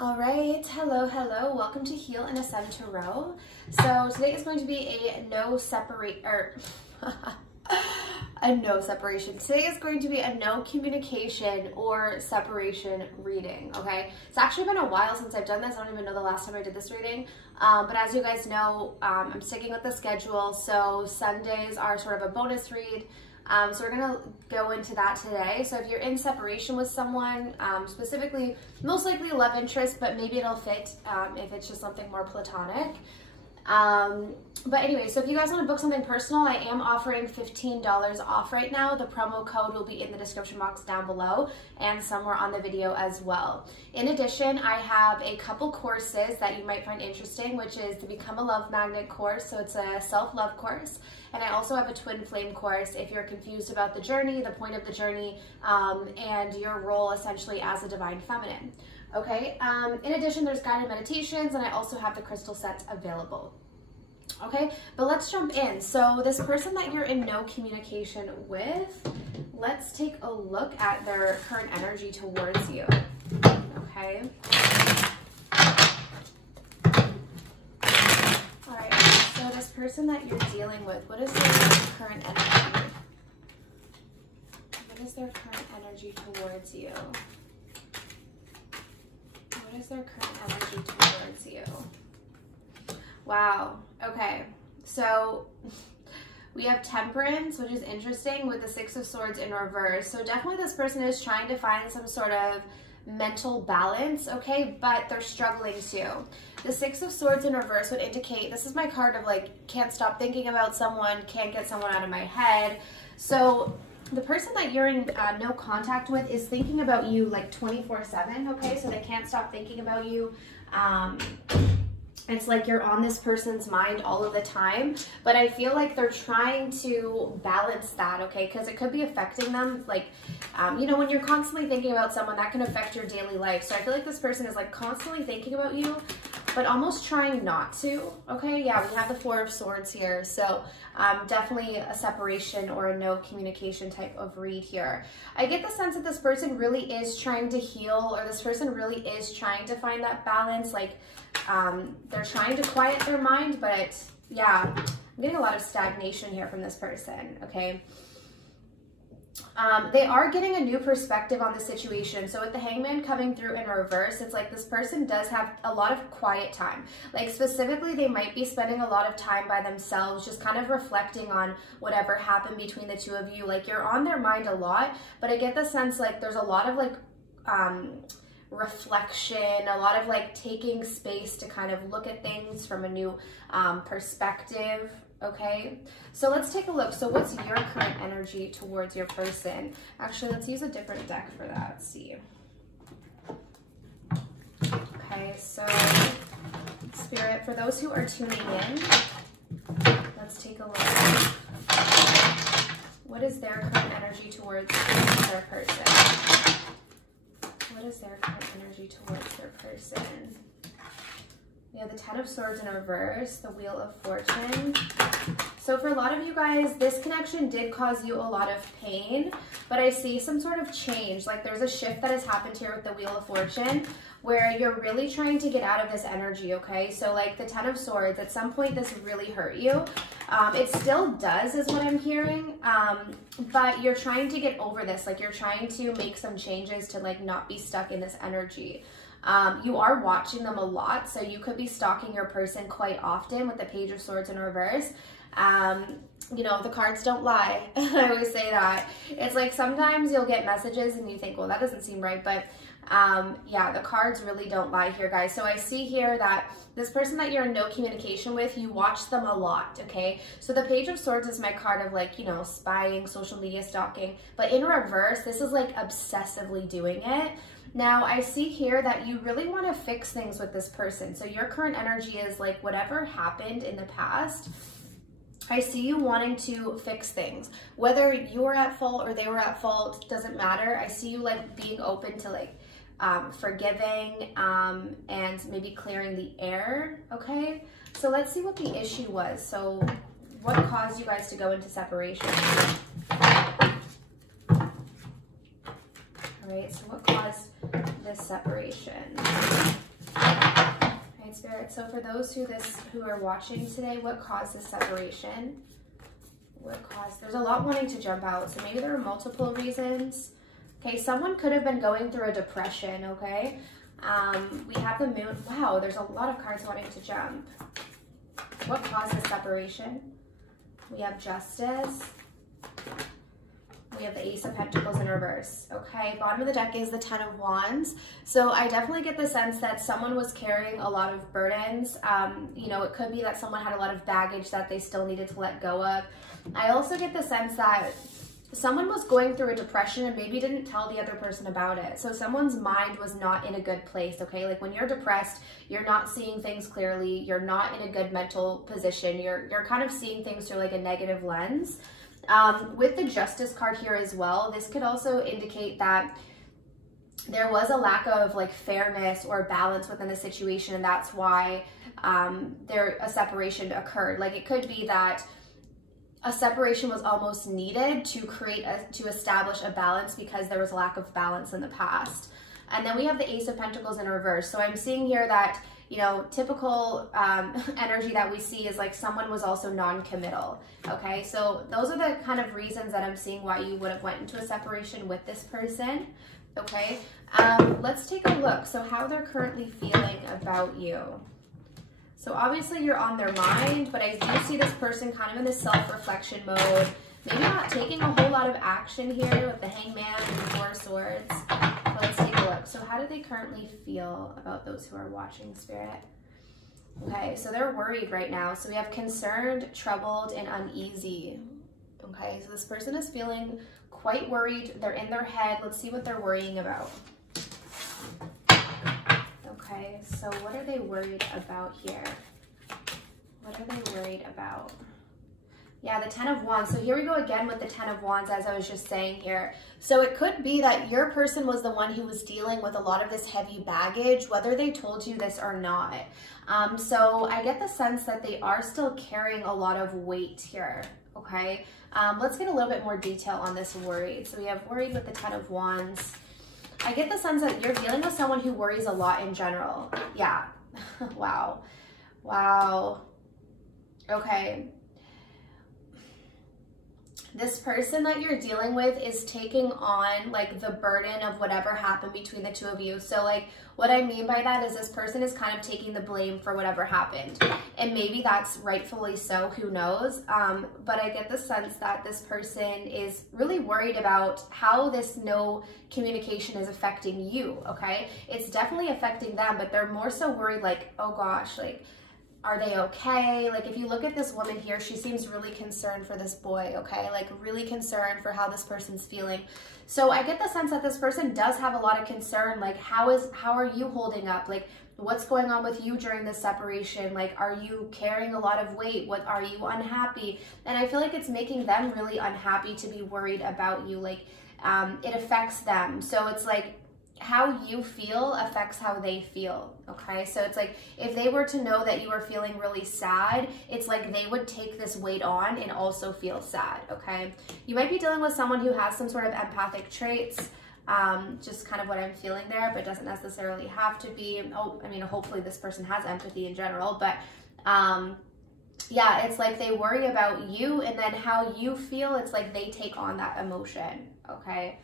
All right, hello, welcome to Heal and Ascend Tarot. So today is going to be a no separation. Today is going to be a no communication or separation reading, okay? It's actually been a while since I've done this. I don't even know the last time I did this reading. But as you guys know, I'm sticking with the schedule. So Sundays are sort of a bonus read. So we're gonna go into that today. So if you're in separation with someone, specifically, most likely love interest, but maybe it'll fit if it's just something more platonic. But anyway, so if you guys want to book something personal, I am offering $15 off right now. The promo code will be in the description box down below and somewhere on the video as well. In addition, I have a couple courses that you might find interesting, which is the Become a Love Magnet course. So it's a self-love course. And I also have a twin flame course if you're confused about the journey, the point of the journey, and your role essentially as a divine feminine. Okay, in addition, there's guided meditations, and I also have the crystal sets available. Okay, but let's jump in. So this person that you're in no communication with, let's take a look at their current energy towards you. Okay. All right, so this person that you're dealing with, what is their current energy? What is their current energy towards you? What is their current energy towards you? Wow. Okay. So we have Temperance, which is interesting, with the Six of Swords in reverse. So definitely this person is trying to find some sort of mental balance, okay, but they're struggling too. The Six of Swords in reverse would indicate, this is my card of like, can't stop thinking about someone, can't get someone out of my head. So the person that you're in no contact with is thinking about you like 24/7, okay? So they can't stop thinking about you. It's like you're on this person's mind all of the time, but I feel like they're trying to balance that, okay? Because it could be affecting them. Like, you know, when you're constantly thinking about someone, that can affect your daily life. So I feel like this person is like constantly thinking about you, but almost trying not to, okay? Yeah, we have the Four of Swords here. So definitely a separation or a no communication type of read here. I get the sense that this person really is trying to heal, or this person really is trying to find that balance. Like, they're trying to quiet their mind, but yeah, I'm getting a lot of stagnation here from this person, okay? They are getting a new perspective on the situation. So with the Hangman coming through in reverse, it's like this person does have a lot of quiet time. Like specifically, they might be spending a lot of time by themselves, just kind of reflecting on whatever happened between the two of you. Like you're on their mind a lot, but I get the sense like there's a lot of like, reflection, a lot of like taking space to kind of look at things from a new perspective. Okay, so let's take a look. So what's your current energy towards your person? Actually, let's use a different deck for that. Let's see. Okay, so Spirit, for those who are tuning in, let's take a look. What is their current energy towards their person? What is their current energy towards their person? We have the Ten of Swords in reverse, the Wheel of Fortune. So for a lot of you guys, this connection did cause you a lot of pain, but I see some sort of change. Like there's a shift that has happened here with the Wheel of Fortune where you're really trying to get out of this energy, okay? So like the Ten of Swords, at some point this really hurt you. It still does is what I'm hearing, but you're trying to get over this. Like you're trying to make some changes to like not be stuck in this energy. You are watching them a lot, so you could be stalking your person quite often with the Page of Swords in reverse. You know, the cards don't lie. I always say that. It's like sometimes you'll get messages and you think, well, that doesn't seem right, but yeah, the cards really don't lie here, guys. So I see here that this person that you're in no communication with, you watch them a lot, okay? So the Page of Swords is my card of like, you know, spying, social media stalking, but in reverse, this is like obsessively doing it. Now, I see here that you really want to fix things with this person. So your current energy is like whatever happened in the past, I see you wanting to fix things. Whether you were at fault or they were at fault, doesn't matter. I see you like being open to like forgiving and maybe clearing the air, okay? So let's see what the issue was. So what caused you guys to go into separation? All right, so what caused this separation? Spirit. So for those who are watching today, what caused this separation? There's a lot wanting to jump out. So maybe there were multiple reasons. Okay, someone could have been going through a depression, okay? We have the Moon. Wow, there's a lot of cards wanting to jump. What caused this separation? We have Justice. We have the Ace of Pentacles in reverse. Okay, bottom of the deck is the Ten of Wands. So I definitely get the sense that someone was carrying a lot of burdens. You know, it could be that someone had a lot of baggage that they still needed to let go of. I also get the sense that someone was going through a depression and maybe didn't tell the other person about it. So someone's mind was not in a good place, okay? Like when you're depressed, you're not seeing things clearly. You're not in a good mental position. You're kind of seeing things through like a negative lens. With the Justice card here as well, this could also indicate that there was a lack of like fairness or balance within the situation, and that's why a separation occurred. Like it could be that a separation was almost needed to establish a balance because there was a lack of balance in the past. And then we have the Ace of Pentacles in reverse. So I'm seeing here that, you know, typical energy that we see is like someone was also non-committal. Okay, so those are the kind of reasons that I'm seeing why you would have went into a separation with this person. Okay, let's take a look. So how they're currently feeling about you. So obviously you're on their mind, but I do see this person kind of in this self-reflection mode. Maybe not taking a whole lot of action here with the Hangman and the Four of Swords. But let's take a look. So how do they currently feel about those who are watching, Spirit? Okay, so they're worried right now. So we have concerned, troubled, and uneasy. Okay, so this person is feeling quite worried. They're in their head. Let's see what they're worrying about. Okay, so what are they worried about here? What are they worried about? Yeah, the Ten of Wands. So here we go again with the Ten of Wands, as I was just saying here. So it could be that your person was the one who was dealing with a lot of this heavy baggage, whether they told you this or not. So I get the sense that they are still carrying a lot of weight here, okay? Let's get a little bit more detail on this worried. So we have worried with the Ten of Wands. I get the sense that you're dealing with someone who worries a lot in general. Yeah. Wow. Wow. Okay. This person that you're dealing with is taking on like the burden of whatever happened between the two of you. So like what I mean by that is this person is kind of taking the blame for whatever happened. And maybe that's rightfully so, who knows? But I get the sense that this person is really worried about how this no communication is affecting you, okay? It's definitely affecting them, but they're more so worried like, oh gosh, like, are they okay? Like if you look at this woman here, she seems really concerned for this boy, okay? Like really concerned for how this person's feeling. So I get the sense that this person does have a lot of concern. Like how are you holding up? Like what's going on with you during this separation? Like are you carrying a lot of weight? What are you unhappy? And I feel like it's making them really unhappy to be worried about you. Like it affects them. So it's like, how you feel affects how they feel, okay? So it's like, if they were to know that you are feeling really sad, it's like they would take this weight on and also feel sad, okay? You might be dealing with someone who has some sort of empathic traits, just kind of what I'm feeling there, but doesn't necessarily have to be. Oh, I mean, hopefully this person has empathy in general, but yeah, it's like they worry about you, and then how you feel, it's like they take on that emotion, okay?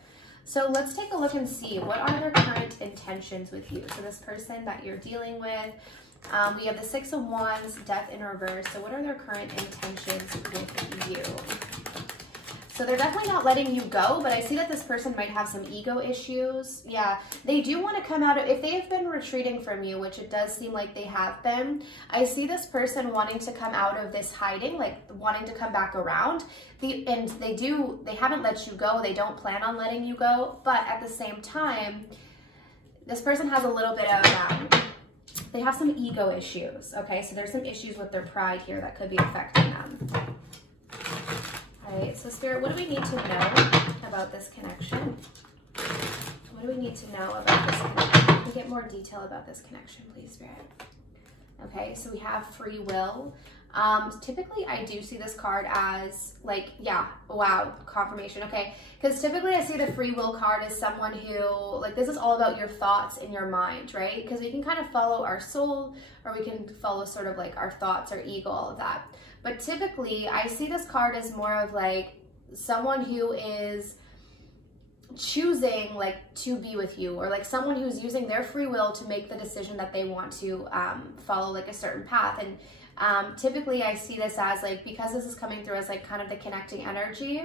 So let's take a look and see, what are their current intentions with you? So this person that you're dealing with, we have the Six of Wands, Death in reverse. So what are their current intentions with you? So they're definitely not letting you go, but I see that this person might have some ego issues. Yeah, they do want to come out of, if they have been retreating from you, which it does seem like they have been, I see this person wanting to come out of this hiding, like wanting to come back around. And they haven't let you go. They don't plan on letting you go, but at the same time, this person has a little bit of, they have some ego issues, okay? So there's some issues with their pride here that could be affecting them. All right, so Spirit, what do we need to know about this connection? What do we need to know about this connection? Can we get more detail about this connection, please, Spirit? Okay, so we have free will. Typically I do see this card as like, yeah, wow, confirmation, okay? Because typically I see the free will card as someone who, like, this is all about your thoughts in your mind, right? Because we can kind of follow our soul, or we can follow sort of like our thoughts, our ego, all of that. But typically I see this card as more of like someone who is choosing like to be with you, or like someone who's using their free will to make the decision that they want to follow like a certain path. And typically I see this as like, because this is coming through as like kind of the connecting energy,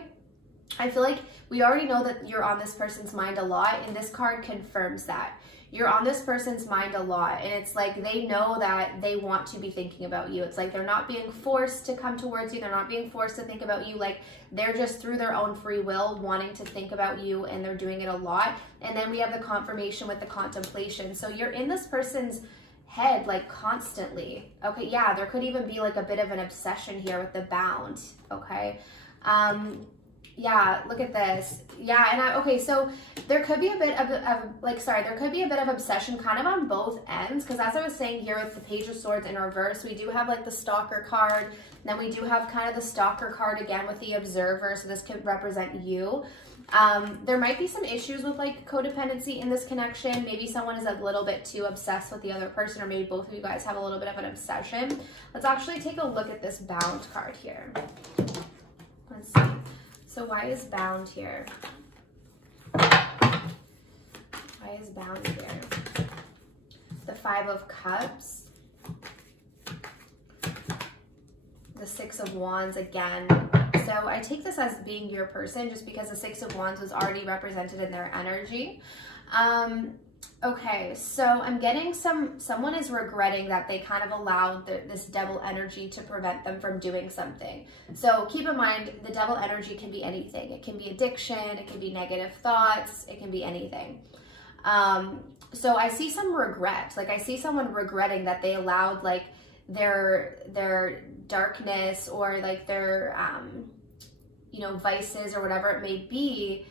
I feel like we already know that you're on this person's mind a lot, and this card confirms that. You're on this person's mind a lot, and it's like they know that they want to be thinking about you. It's like they're not being forced to come towards you. They're not being forced to think about you. Like, they're just through their own free will wanting to think about you, and they're doing it a lot. And then we have the confirmation with the contemplation. So you're in this person's head like constantly. Okay, yeah, there could even be like a bit of an obsession here with the bound, okay? Yeah, look at this. Yeah, and okay, so there could be a bit of there could be a bit of obsession kind of on both ends, because as I was saying here with the Page of Swords in reverse, we do have like the Stalker card, then we do have kind of the Stalker card again with the Observer, so this could represent you. There might be some issues with like codependency in this connection. Maybe someone is a little bit too obsessed with the other person, or maybe both of you guys have a little bit of an obsession. Let's actually take a look at this Bound card here. Let's see. So why is Bound here? Why is Bound here? The Five of Cups. The Six of Wands again. So I take this as being your person, just because the Six of Wands was already represented in their energy. Okay, so I'm getting someone is regretting that they kind of allowed this devil energy to prevent them from doing something. So keep in mind, the devil energy can be anything. It can be addiction, it can be negative thoughts, it can be anything. So I see some regret. Like, I see someone regretting that they allowed like their darkness, or like their you know, vices or whatever it may be,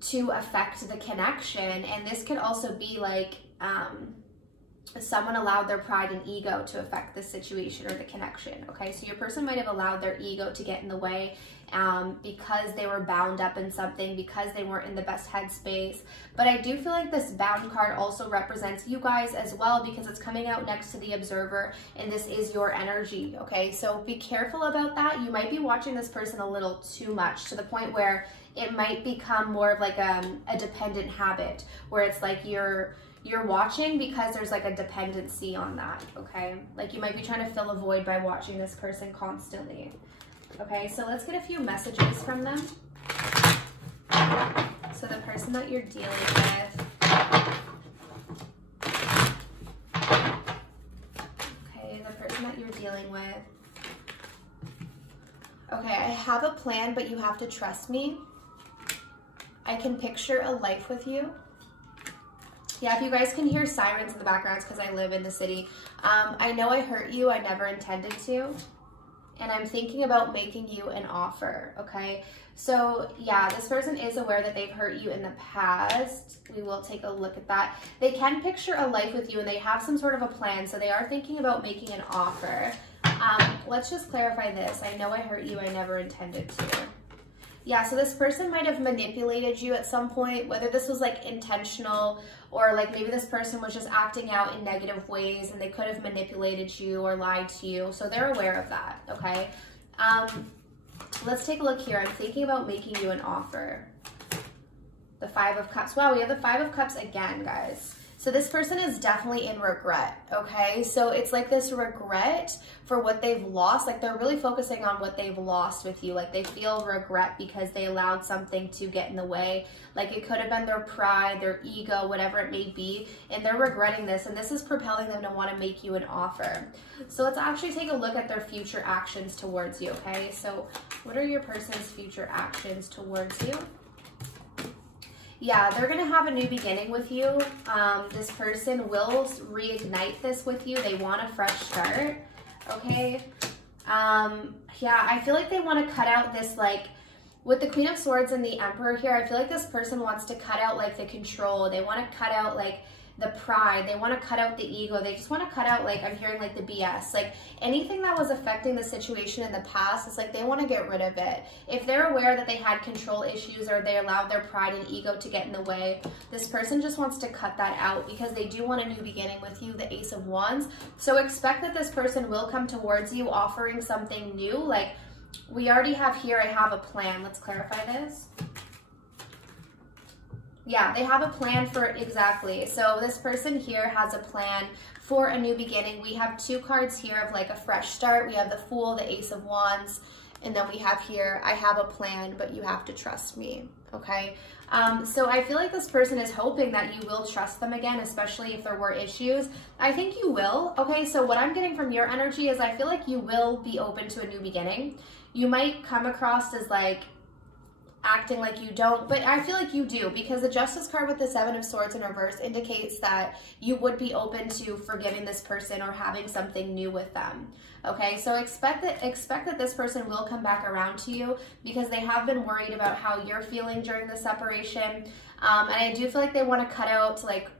to affect the connection. And this could also be like someone allowed their pride and ego to affect the situation or the connection. Okay, so your person might have allowed their ego to get in the way because they were bound up in something, because they weren't in the best headspace. But I do feel like this Bound card also represents you guys as well, because it's coming out next to the Observer, and this is your energy. Okay, so be careful about that. You might be watching this person a little too much, to the point where it might become more of like a dependent habit, where it's like you're watching because there's like a dependency on that, okay? Like, you might be trying to fill a void by watching this person constantly. Okay, so let's get a few messages from them. So the person that you're dealing with. Okay, the person that you're dealing with. Okay, I have a plan, but you have to trust me. I can picture a life with you. Yeah, if you guys can hear sirens in the background, it's because I live in the city. I know I hurt you. I never intended to. And I'm thinking about making you an offer, okay? So yeah, this person is aware that they've hurt you in the past. We will take a look at that. They can picture a life with you, and they have some sort of a plan. So they are thinking about making an offer. Let's just clarify this. I know I hurt you. I never intended to. Yeah, so this person might have manipulated you at some point, whether this was like intentional, or like maybe this person was just acting out in negative ways, and they could have manipulated you or lied to you. So they're aware of that, okay? Let's take a look here. I'm thinking about making you an offer. The Five of Cups. Wow, we have the Five of Cups again, guys. So this person is definitely in regret, okay? So it's like this regret for what they've lost. Like, they're really focusing on what they've lost with you. Like, they feel regret because they allowed something to get in the way. Like, it could have been their pride, their ego, whatever it may be. And they're regretting this. And this is propelling them to want to make you an offer. So let's actually take a look at their future actions towards you, okay? So what are your person's future actions towards you? Yeah, they're going to have a new beginning with you. This person will reignite this with you. They want a fresh start, okay? Yeah, I feel like they want to cut out this, like, with the Queen of Swords and the Emperor here, I feel like this person wants to cut out, like, the control. They want to cut out, like, the pride. They want to cut out the ego. They just want to cut out, like, I'm hearing like the BS, like anything that was affecting the situation in the past. It's like they want to get rid of it. If they're aware that they had control issues or they allowed their pride and ego to get in the way, this person just wants to cut that out because they do want a new beginning with you, the Ace of Wands. So expect that this person will come towards you offering something new. Like we already have here, I have a plan. Let's clarify this. Yeah, they have a plan for exactly. So this person here has a plan for a new beginning. We have two cards here of like a fresh start. We have the Fool, the Ace of Wands, and then we have here, I have a plan, but you have to trust me, okay? So I feel like this person is hoping that you will trust them again, especially if there were issues. I think you will, okay? So what I'm getting from your energy is I feel like you will be open to a new beginning. You might come across as like, acting like you don't, but I feel like you do, because the Justice card with the Seven of Swords in reverse indicates that you would be open to forgiving this person or having something new with them. Okay, so expect that this person will come back around to you because they have been worried about how you're feeling during the separation, and I do feel like they want to cut out like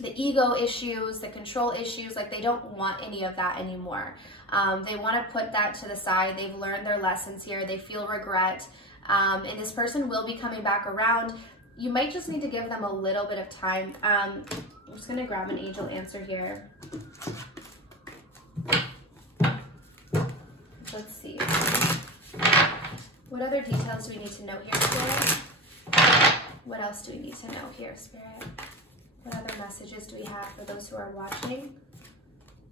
the ego issues, the control issues. Like they don't want any of that anymore. They want to put that to the side. They've learned their lessons here. They feel regret. And this person will be coming back around. You might just need to give them a little bit of time. I'm just going to grab an angel answer here. Let's see. What other details do we need to know here, Spirit? What else do we need to know here, Spirit? What other messages do we have for those who are watching?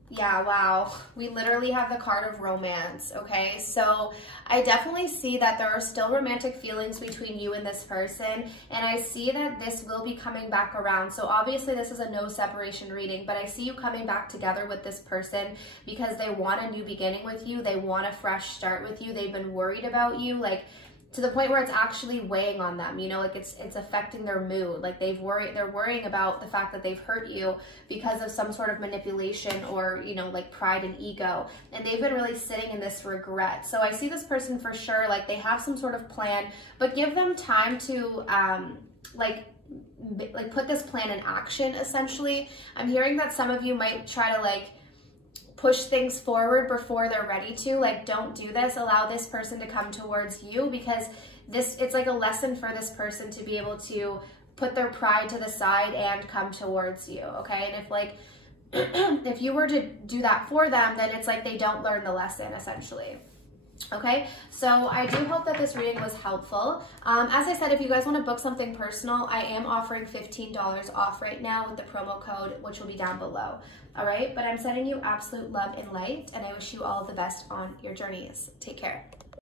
Yeah, wow. We literally have the card of romance, okay? So I definitely see that there are still romantic feelings between you and this person, and I see that this will be coming back around. So obviously this is a no separation reading, but I see you coming back together with this person because they want a new beginning with you. They want a fresh start with you. They've been worried about you, like, to the point where it's actually weighing on them, you know, like it's affecting their mood. Like they're worrying about the fact that they've hurt you because of some sort of manipulation or, you know, like pride and ego. And they've been really sitting in this regret. So I see this person for sure, like they have some sort of plan, but give them time to, like put this plan in action, essentially. I'm hearing that some of you might try to like push things forward before they're ready to. Like, don't do this. Allow this person to come towards you, because it's like a lesson for this person to be able to put their pride to the side and come towards you, okay? And if like, if you were to do that for them, then it's like they don't learn the lesson, essentially. Okay, so I do hope that this reading was helpful. As I said, if you guys want to book something personal, I am offering $15 off right now with the promo code, which will be down below. All right, but I'm sending you absolute love and light, and I wish you all the best on your journeys. Take care.